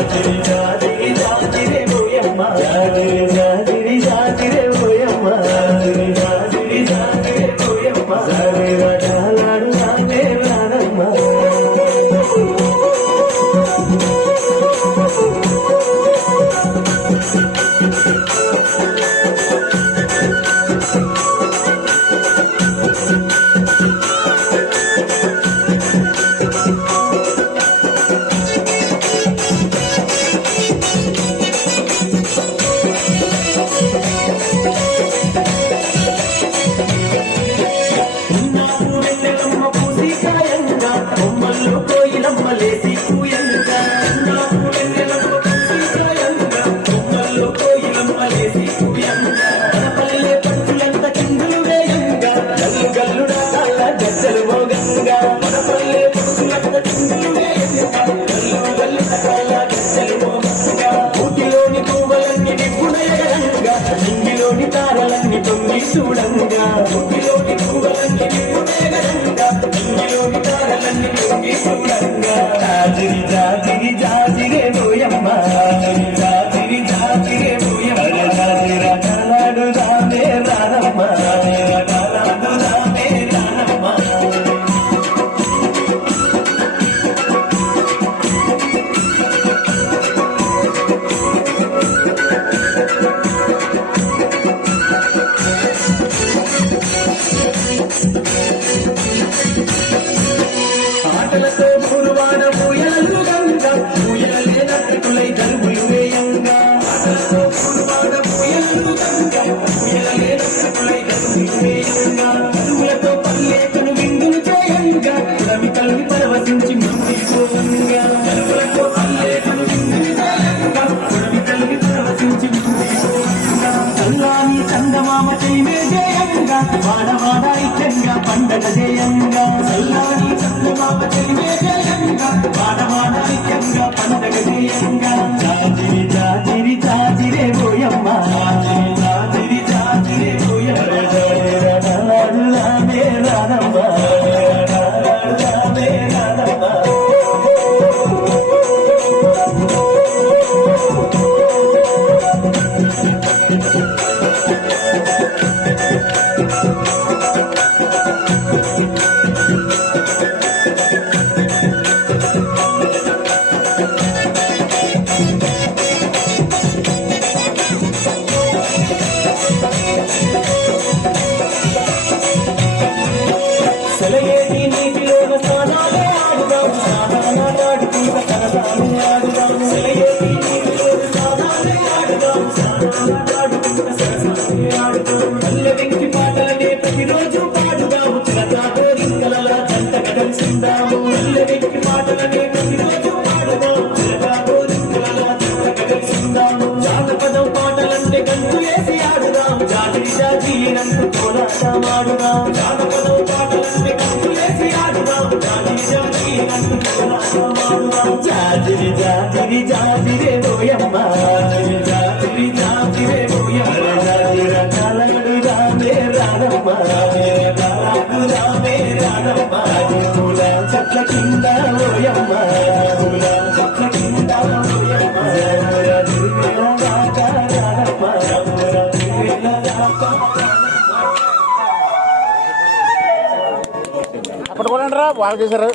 జాజిరి జాజిరి ఓయమ్మ జాజిరి జాజిరి జాజిరి ఓయమ్మ జాజిరి జాజిరి జాజిరి ఓయమ్మ జాజిరి రాజాలాడు రానే రానమ్మ లేసి పూయంగా కొమ్మల్లో కోయిలమ్మ లేసి పూయంగా పల్లె పంచులంత కిందులు వేయంగా గల్లు గల్లుడా కాళ్ళ గజ్జలు మోగంగా మన పల్లె పంచులంత కిందులు వేయంగా గల్లు గల్లుడా కాళ్ళ గజ్జలు మోగంగా ఊటిలోని పువ్వులన్నీ నిప్పునయగంగా నింగిలోని తారలన్నీ తొంగి చూడంగా ఊటిలోని పువ్వులన్నీ నిప్పునయగంగా నింగిలోని తారలన్నీ తొంగి చూడంగా జాజిరి జాజిరి జాజిరే ఓయమ్మ జాజిరి జాజిరి జాజిరే ఓయమ్మ జాజిరా కలాడు రానే రానమ్మ జాజిరా కలాడు రానే రానమ్మ ఆటలతో పూర్వాన పూయలు గంగా పూయలే నట్టులై దరువులు వేయంగా ఆటలతో పూర్వాన పూయలు గంగా పూయలే నట్టులై దరువులు వేయంగా దరువులతో పల్లెకును విందులు చేయంగా రవికల్ని పరవశించి ముందుకోయంగా దరువులతో పల్లెకును విందులు చేయంగా రవికల్ని పరవశించి ముందుకోయంగా చల్లాని చందమామ చేయమే చేయంగా వాడవాడ ఐక్యంగా పండగ చేయంగా చల్లాని చందమామ చేయమే చేయంగా వాడవాడ ఐక్యంగా పండగ చేయంగా జాజిరి జాజిరి జాజిరే ఓయమ్మ జాజిరి జాజిరి జాజిరే ఓయమ్మ రాజు రామే రానమ్మ రామే రానమ్మ సెలయేటి నీటిలోన స్నానాలే ఆడుదాం స్నానాలాడుకుంటూ సరసాలే ఆడుదాం సెలయేటి నీటిలోన స్నానాలే ఆడుదాం స్నానాలాడుకుంటూ సరసాలే ఆడుదాం పల్లె వెంకి పాటలనే ప్రతిరోజు పాడుదాం చిలకాతో రింకలలా జంటగా కలిసిందాము పల్లె వెంకి పాటలనే ప్రతిరోజు పాడుదాం చిలకాతో రింకలలా జంటగా కలిసిందాము జానపదం పాటలంటే గంటు వేసి ఆడుదాం జాజిరి జాజిరినంటూ కోలాటమాడుదాం జానపదం పాటలంటే గంటు వేసి ఆడుదాం జాజిరి జాజిరినంటూ కోలాటమాడుదాం జాజిరి జాజిరి జాజిరే ఓయమ్మ జాజిరి జాజిరి జాజిరే ఓయమ్మ జాజిర కలగడు రామే రానమ్మ జాజిర కలగడు రామే రానమ్మ పూల చెట్ల కింద ఓయమ్మ పూల చెట్ల కింద ఓయమ్మ అప్పుడు కూడా వాళ్ళు చేశారు.